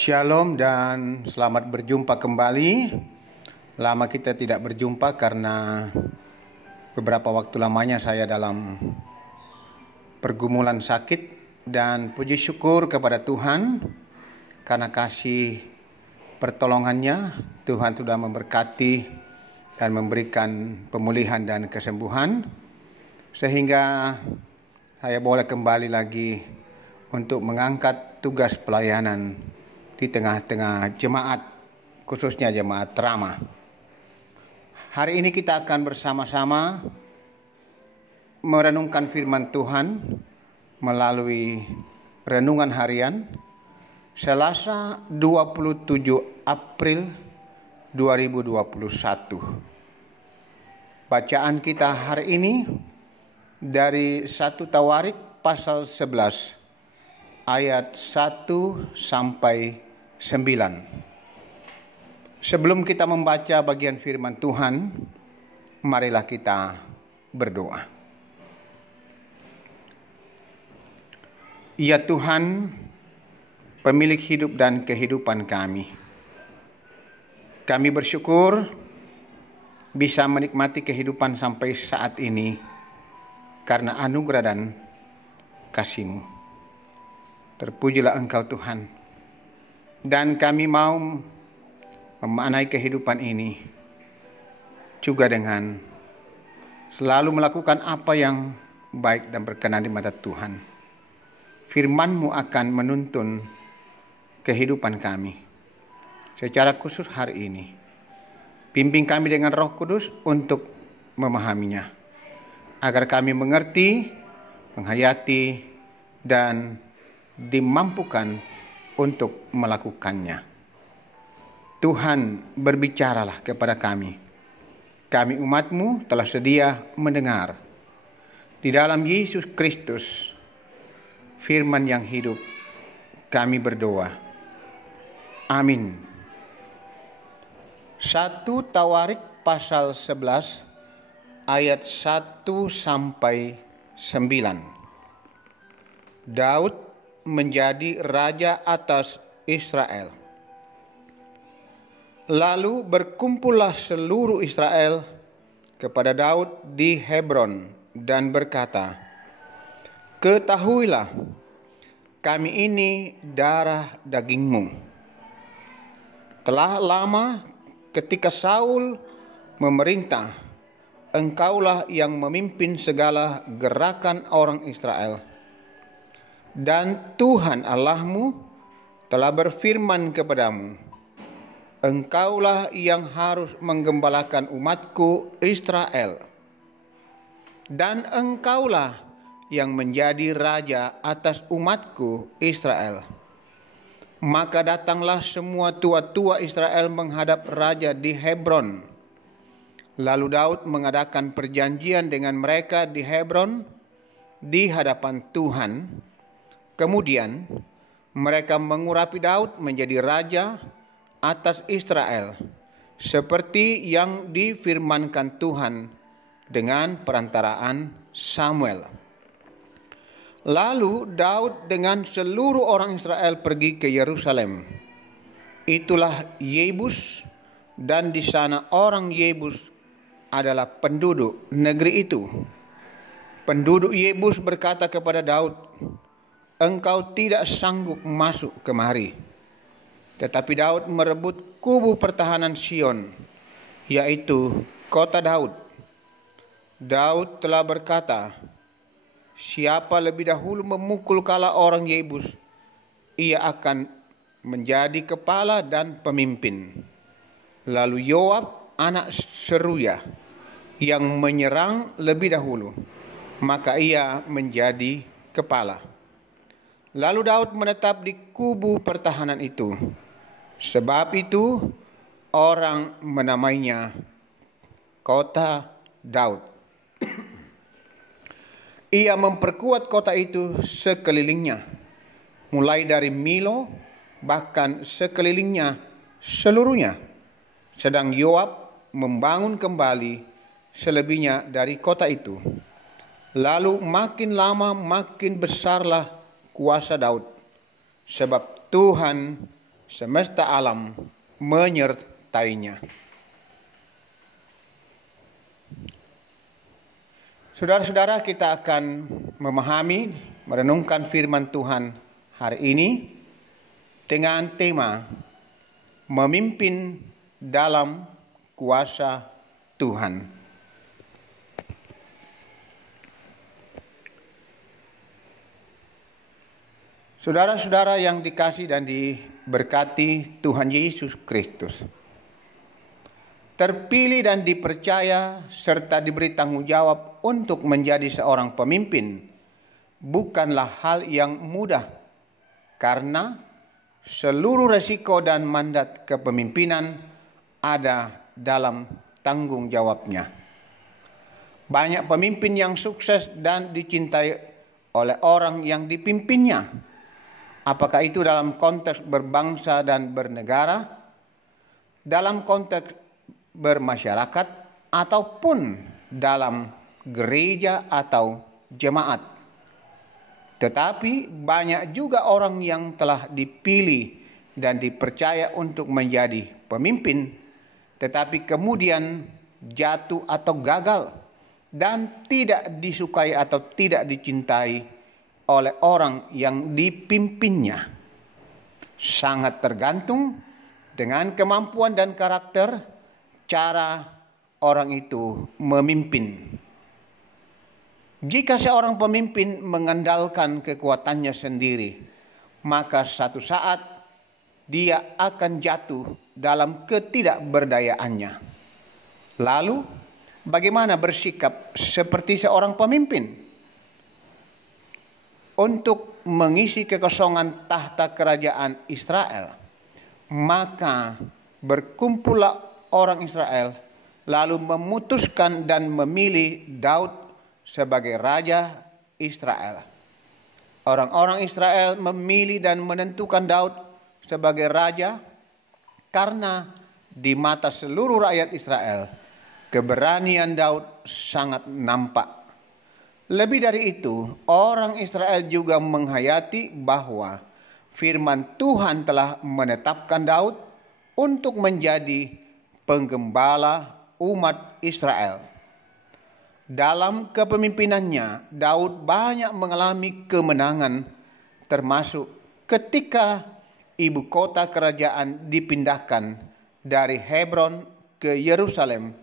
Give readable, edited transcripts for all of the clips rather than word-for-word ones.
Shalom dan selamat berjumpa kembali. Lama kita tidak berjumpa karena beberapa waktu lamanya saya dalam pergumulan sakit, dan puji syukur kepada Tuhan karena kasih pertolongannya. Tuhan sudah memberkati dan memberikan pemulihan dan kesembuhan sehingga saya boleh kembali lagi untuk mengangkat tugas pelayanan di tengah-tengah jemaat, khususnya jemaat Rama. Hari ini kita akan bersama-sama merenungkan firman Tuhan melalui renungan harian Selasa 27 April 2021. Bacaan kita hari ini dari 1 Tawarik pasal 11 ayat 1 sampai 9. Sebelum kita membaca bagian firman Tuhan, marilah kita berdoa. Ya Tuhan, pemilik hidup dan kehidupan kami, kami bersyukur bisa menikmati kehidupan sampai saat ini karena anugerah dan kasih-Mu. Terpujilah Engkau Tuhan. Dan kami mau memaknai kehidupan ini juga dengan selalu melakukan apa yang baik dan berkenan di mata Tuhan. Firman-Mu akan menuntun kehidupan kami. Secara khusus hari ini, bimbing kami dengan Roh Kudus untuk memahaminya, agar kami mengerti, menghayati, dan dimampukan untuk melakukannya. Tuhan, berbicaralah kepada kami. Kami umat-Mu telah sedia mendengar. Di dalam Yesus Kristus, firman yang hidup, kami berdoa. Amin. 1 Tawarik pasal 11 ayat 1 sampai 9. Daud menjadi raja atas Israel. Lalu berkumpullah seluruh Israel kepada Daud di Hebron dan berkata, "Ketahuilah, kami ini darah daging-Mu. Telah lama ketika Saul memerintah, Engkaulah yang memimpin segala gerakan orang Israel. Dan Tuhan Allah-Mu telah berfirman kepadamu, Engkaulah yang harus menggembalakan umat-Ku Israel. Dan Engkaulah yang menjadi raja atas umat-Ku Israel. Maka datanglah semua tua-tua Israel menghadap raja di Hebron. Lalu Daud mengadakan perjanjian dengan mereka di Hebron di hadapan Tuhan. Kemudian mereka mengurapi Daud menjadi raja atas Israel, seperti yang difirmankan Tuhan dengan perantaraan Samuel. Lalu Daud dengan seluruh orang Israel pergi ke Yerusalem. Itulah Yebus, dan di sana orang Yebus adalah penduduk negeri itu. Penduduk Yebus berkata kepada Daud, Engkau tidak sanggup masuk kemari. Tetapi Daud merebut kubu pertahanan Sion, yaitu kota Daud. Daud telah berkata, siapa lebih dahulu memukul kala orang Yebus, ia akan menjadi kepala dan pemimpin. Lalu Yoab anak Seruya yang menyerang lebih dahulu, maka ia menjadi kepala. Lalu Daud menetap di kubu pertahanan itu. Sebab itu orang menamainya kota Daud. Ia memperkuat kota itu sekelilingnya, mulai dari Milo bahkan sekelilingnya seluruhnya. Sedang Yoab membangun kembali selebihnya dari kota itu. Lalu makin lama makin besarlah kuasa Daud, sebab Tuhan semesta alam menyertainya. Saudara-saudara, kita akan memahami, merenungkan firman Tuhan hari ini dengan tema memimpin dalam kuasa Tuhan. Saudara-saudara yang dikasihi dan diberkati Tuhan Yesus Kristus, terpilih dan dipercaya serta diberi tanggung jawab untuk menjadi seorang pemimpin bukanlah hal yang mudah, karena seluruh resiko dan mandat kepemimpinan ada dalam tanggung jawabnya. Banyak pemimpin yang sukses dan dicintai oleh orang yang dipimpinnya, apakah itu dalam konteks berbangsa dan bernegara, dalam konteks bermasyarakat, ataupun dalam gereja atau jemaat. Tetapi banyak juga orang yang telah dipilih dan dipercaya untuk menjadi pemimpin, tetapi kemudian jatuh atau gagal dan tidak disukai atau tidak dicintai oleh orang yang dipimpinnya. Sangat tergantung dengan kemampuan dan karakter cara orang itu memimpin. Jika seorang pemimpin mengandalkan kekuatannya sendiri, maka satu saat dia akan jatuh dalam ketidakberdayaannya. Lalu, bagaimana bersikap seperti seorang pemimpin? Untuk mengisi kekosongan tahta kerajaan Israel, maka berkumpullah orang Israel lalu memutuskan dan memilih Daud sebagai raja Israel. Orang-orang Israel memilih dan menentukan Daud sebagai raja karena di mata seluruh rakyat Israel keberanian Daud sangat nampak. Lebih dari itu, orang Israel juga menghayati bahwa firman Tuhan telah menetapkan Daud untuk menjadi penggembala umat Israel. Dalam kepemimpinannya, Daud banyak mengalami kemenangan, termasuk ketika ibu kota kerajaan dipindahkan dari Hebron ke Yerusalem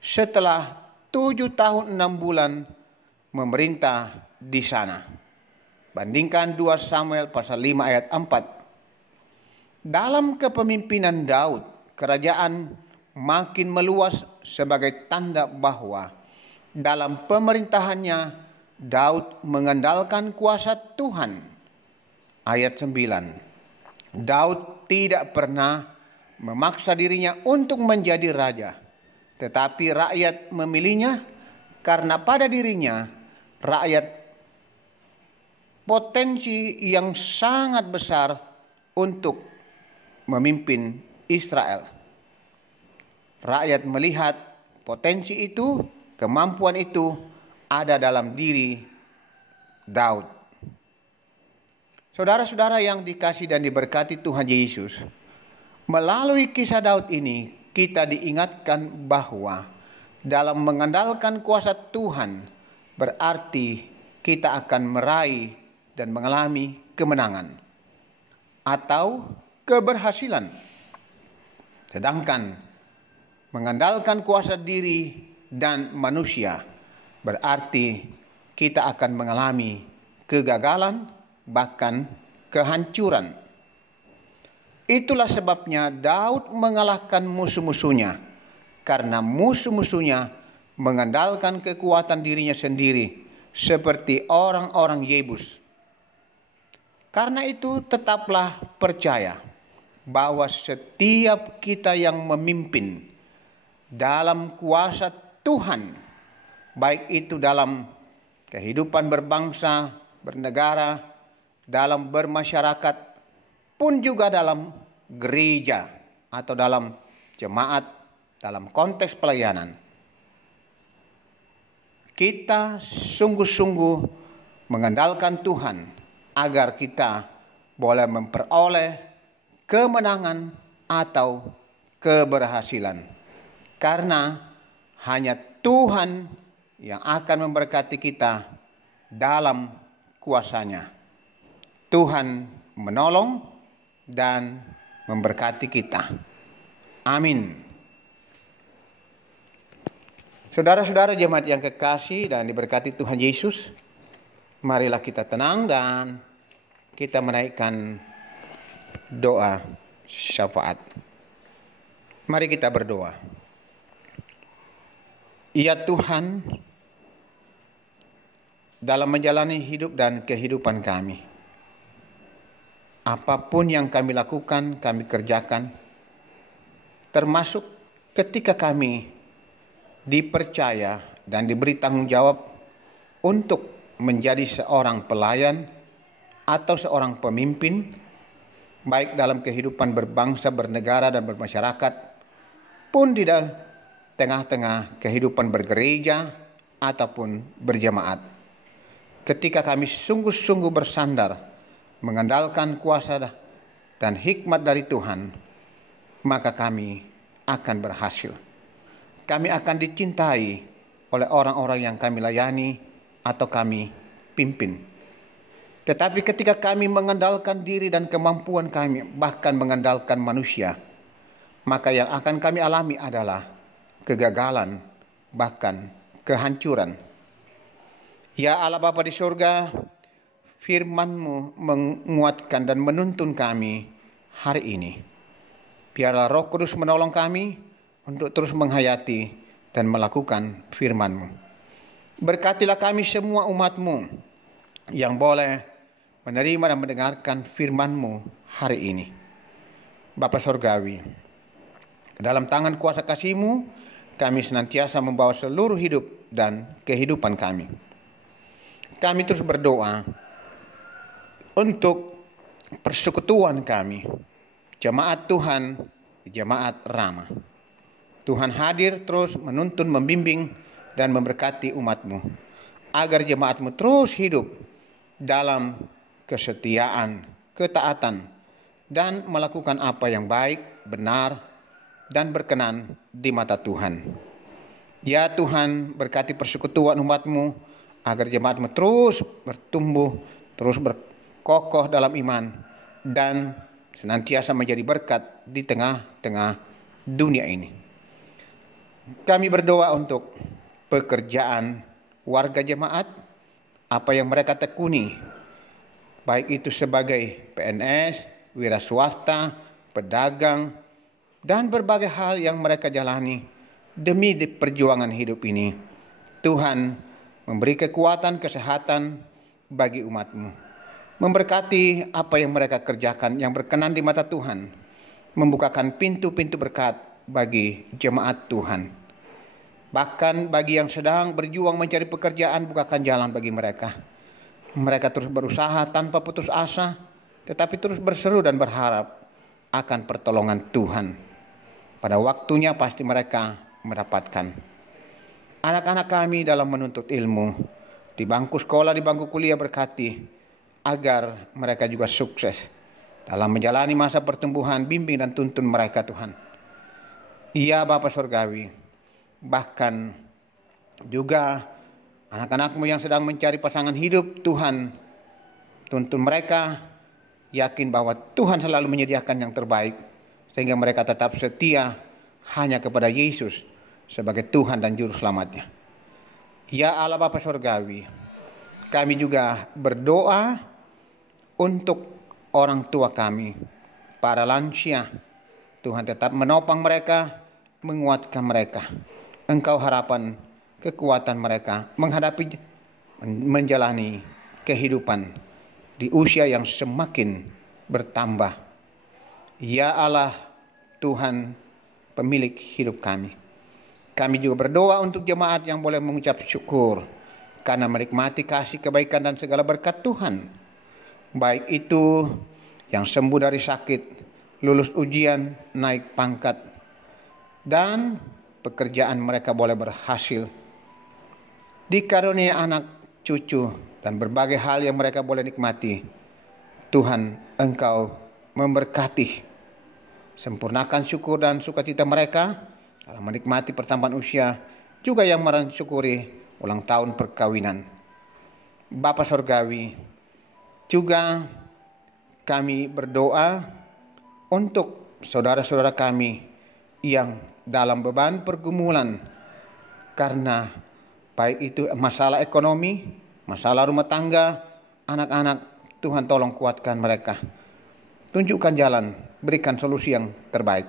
setelah 7 tahun 6 bulan memerintah di sana. Bandingkan 2 Samuel pasal 5 ayat 4. Dalam kepemimpinan Daud, kerajaan makin meluas sebagai tanda bahwa dalam pemerintahannya Daud mengandalkan kuasa Tuhan. Ayat 9. Daud tidak pernah memaksa dirinya untuk menjadi raja, tetapi rakyat memilihnya karena pada dirinya rakyat potensi yang sangat besar untuk memimpin Israel. Rakyat melihat potensi itu, kemampuan itu ada dalam diri Daud. Saudara-saudara yang dikasihi dan diberkati Tuhan Yesus, melalui kisah Daud ini kita diingatkan bahwa dalam mengandalkan kuasa Tuhan berarti kita akan meraih dan mengalami kemenangan atau keberhasilan. Sedangkan mengandalkan kuasa diri dan manusia berarti kita akan mengalami kegagalan, bahkan kehancuran. Itulah sebabnya Daud mengalahkan musuh-musuhnya, karena musuh-musuhnya mengandalkan kekuatan dirinya sendiri, seperti orang-orang Yebus. Karena itu tetaplah percaya bahwa setiap kita yang memimpin dalam kuasa Tuhan, baik itu dalam kehidupan berbangsa, bernegara, dalam bermasyarakat, pun juga dalam gereja atau dalam jemaat, dalam konteks pelayanan, kita sungguh-sungguh mengandalkan Tuhan agar kita boleh memperoleh kemenangan atau keberhasilan. Karena hanya Tuhan yang akan memberkati kita dalam kuasa-Nya. Tuhan menolong dan memberkati kita. Amin. Saudara-saudara jemaat yang kekasih dan diberkati Tuhan Yesus, marilah kita tenang dan kita menaikkan doa syafaat. Mari kita berdoa. Ya Tuhan, dalam menjalani hidup dan kehidupan kami, apapun yang kami lakukan, kami kerjakan, termasuk ketika kami dipercaya dan diberi tanggung jawab untuk menjadi seorang pelayan atau seorang pemimpin, baik dalam kehidupan berbangsa, bernegara, dan bermasyarakat, pun di tengah-tengah kehidupan bergereja ataupun berjemaat. Ketika kami sungguh-sungguh bersandar, mengandalkan kuasa dan hikmat dari Tuhan, maka kami akan berhasil. Kami akan dicintai oleh orang-orang yang kami layani atau kami pimpin. Tetapi ketika kami mengandalkan diri dan kemampuan kami, bahkan mengandalkan manusia, maka yang akan kami alami adalah kegagalan, bahkan kehancuran. Ya Allah Bapa di surga, firman-Mu menguatkan dan menuntun kami hari ini. Biarlah Roh Kudus menolong kami untuk terus menghayati dan melakukan firman-Mu. Berkatilah kami semua umat-Mu yang boleh menerima dan mendengarkan firman-Mu hari ini. Bapa Surgawi, dalam tangan kuasa kasih-Mu, kami senantiasa membawa seluruh hidup dan kehidupan kami. Kami terus berdoa untuk persekutuan kami, jemaat Tuhan, jemaat Rama. Tuhan hadir terus menuntun, membimbing, dan memberkati umat-Mu, agar jemaat-Mu terus hidup dalam kesetiaan, ketaatan, dan melakukan apa yang baik, benar, dan berkenan di mata Tuhan. Ya Tuhan, berkati persekutuan umat-Mu, agar jemaat-Mu terus bertumbuh, terus berkokoh dalam iman, dan senantiasa menjadi berkat di tengah-tengah dunia ini. Kami berdoa untuk pekerjaan warga jemaat, apa yang mereka tekuni, baik itu sebagai PNS, wira swasta, pedagang, dan berbagai hal yang mereka jalani demi perjuangan hidup ini. Tuhan memberi kekuatan, kesehatan bagi umat-Mu. Memberkati apa yang mereka kerjakan yang berkenan di mata Tuhan. Membukakan pintu-pintu berkat bagi jemaat Tuhan. Bahkan bagi yang sedang berjuang mencari pekerjaan, bukakan jalan bagi mereka. Mereka terus berusaha tanpa putus asa, tetapi terus berseru dan berharap akan pertolongan Tuhan. Pada waktunya pasti mereka mendapatkan. Anak-anak kami dalam menuntut ilmu, di bangku sekolah, di bangku kuliah, berkati agar mereka juga sukses dalam menjalani masa pertumbuhan. Bimbing dan tuntun mereka Tuhan. Ya Bapa Surgawi, bahkan juga anak-anak-Mu yang sedang mencari pasangan hidup, Tuhan tuntun mereka, yakin bahwa Tuhan selalu menyediakan yang terbaik, sehingga mereka tetap setia hanya kepada Yesus sebagai Tuhan dan Juru Selamatnya. Ya Allah Bapa Surgawi, kami juga berdoa untuk orang tua kami, para lansia. Tuhan tetap menopang mereka, menguatkan mereka. Engkau harapan kekuatan mereka menjalani kehidupan di usia yang semakin bertambah. Ya Allah Tuhan pemilik hidup kami. Kami juga berdoa untuk jemaat yang boleh mengucap syukur karena menikmati kasih, kebaikan, dan segala berkat Tuhan. Baik itu yang sembuh dari sakit, lulus ujian, naik pangkat, dan pekerjaan mereka boleh berhasil. Dikarunia anak, cucu, dan berbagai hal yang mereka boleh nikmati. Tuhan, Engkau memberkati Sempurnakan syukur dan sukacita mereka dalam menikmati pertambahan usia, juga yang mensyukuri ulang tahun perkawinan. Bapa Sorgawi, juga kami berdoa untuk saudara-saudara kami yang dalam beban pergumulan karena baik itu masalah ekonomi, masalah rumah tangga, anak-anak. Tuhan tolong kuatkan mereka. Tunjukkan jalan, berikan solusi yang terbaik.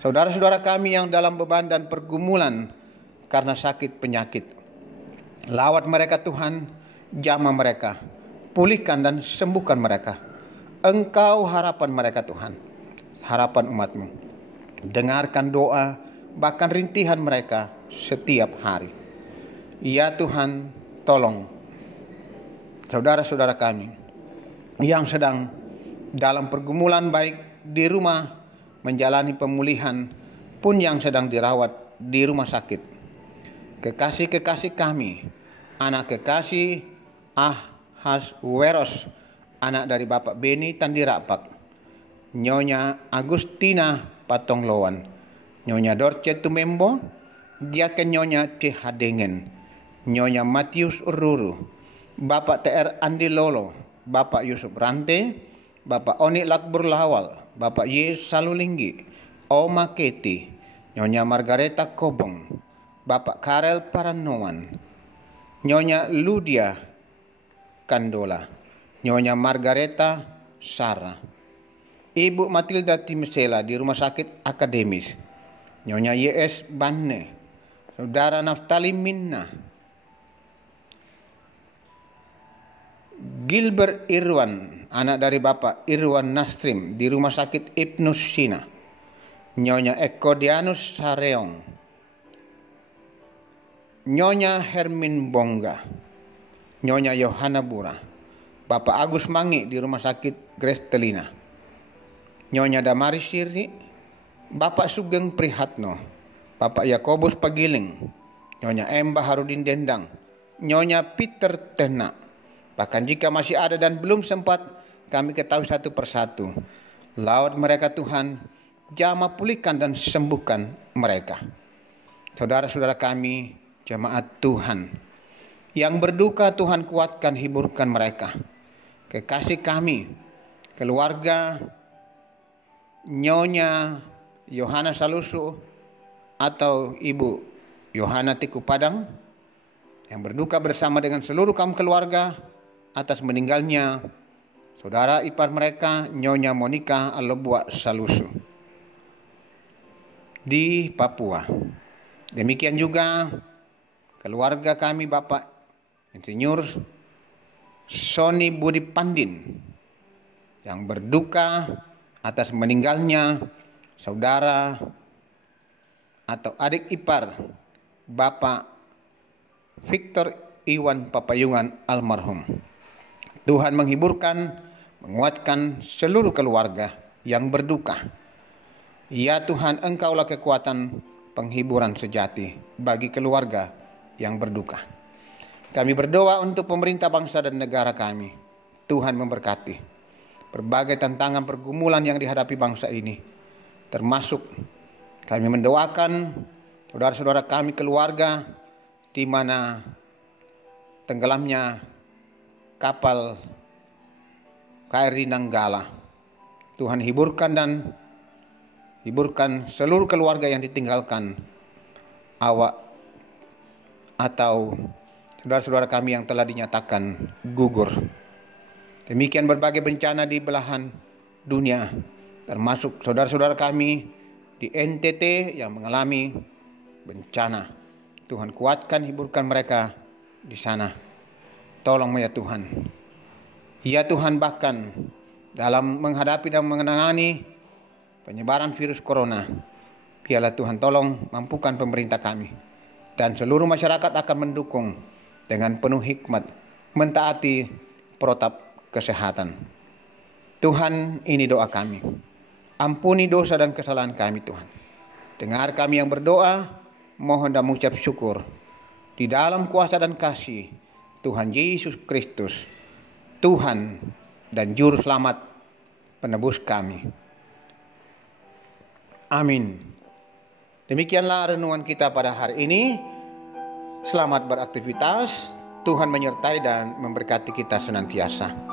Saudara-saudara kami yang dalam beban dan pergumulan karena sakit penyakit, lawat mereka Tuhan, jamah mereka, pulihkan dan sembuhkan mereka. Engkau harapan mereka Tuhan, harapan umat-Mu. Dengarkan doa, bahkan rintihan mereka setiap hari. Ya Tuhan, tolong saudara-saudara kami yang sedang dalam pergumulan, baik di rumah menjalani pemulihan pun yang sedang dirawat di rumah sakit. Kekasih-kekasih kami, anak kekasih Ahasweros, anak dari Bapak Beni Tandirapak, Nyonya Agustina Patongloan, Nyonya Dorce Tumembo, Diaken Nyonya Cihadengen, Nyonya Matius Ururu, Bapak TR Andi Lolo, Bapak Yusuf Rante, Bapak Oni Lakbur Lawal, Bapak Y Salulinggi, Oma Keti, Nyonya Margareta Kobong, Bapak Karel Paranoan, Nyonya Ludia Kandola, Nyonya Margareta Sarah, Ibu Matilda Timsela di Rumah Sakit Akademis, Nyonya YS Banne, Saudara Naftali Minna, Gilbert Irwan, anak dari Bapak Irwan Nastrim di Rumah Sakit Ibnus Sina, Nyonya Eko Dianus Sareong, Nyonya Hermin Bongga, Nyonya Yohana Bura, Bapak Agus Mangi di Rumah Sakit Grestelina, Nyonya Damaris Sirni, Bapak Sugeng Prihatno, Bapak Yakobus Pagiling, Nyonya M. Baharudin Dendang, Nyonya Peter Tena. Bahkan jika masih ada dan belum sempat kami ketahui satu persatu, lawat mereka Tuhan, jamah pulihkan dan sembuhkan mereka. Saudara-saudara kami, jemaat Tuhan, yang berduka Tuhan kuatkan, hiburkan mereka. Kekasih kami, keluarga Nyonya Yohana Salusu atau Ibu Yohana Tiku Padang, yang berduka bersama dengan seluruh kaum keluarga atas meninggalnya saudara ipar mereka Nyonya Monica Alobua Salusu di Papua. Demikian juga keluarga kami Bapak Insinyur Sony Budi Pandin yang berduka atas meninggalnya saudara atau adik ipar Bapak Victor Iwan Papayungan almarhum. Tuhan menghiburkan, menguatkan seluruh keluarga yang berduka. Ya Tuhan, Engkaulah kekuatan penghiburan sejati bagi keluarga yang berduka. Kami berdoa untuk pemerintah bangsa dan negara kami. Tuhan memberkati berbagai tantangan pergumulan yang dihadapi bangsa ini. Termasuk kami mendoakan saudara-saudara kami keluarga di mana tenggelamnya kapal KRI Nanggala. Tuhan hiburkan seluruh keluarga yang ditinggalkan awak atau saudara-saudara kami yang telah dinyatakan gugur. Demikian berbagai bencana di belahan dunia, termasuk saudara-saudara kami di NTT yang mengalami bencana. Tuhan kuatkan, hiburkan mereka di sana. Tolong ya Tuhan. Ya Tuhan, bahkan dalam menghadapi dan menangani penyebaran virus corona, biarlah Tuhan tolong mampukan pemerintah kami dan seluruh masyarakat akan mendukung dengan penuh hikmat mentaati protap kesehatan. Tuhan, ini doa kami. Ampuni dosa dan kesalahan kami Tuhan. Dengar kami yang berdoa, mohon dan mengucap syukur di dalam kuasa dan kasih Tuhan Yesus Kristus, Tuhan dan Juru Selamat penebus kami. Amin. Demikianlah renungan kita pada hari ini. Selamat beraktivitas. Tuhan menyertai dan memberkati kita senantiasa.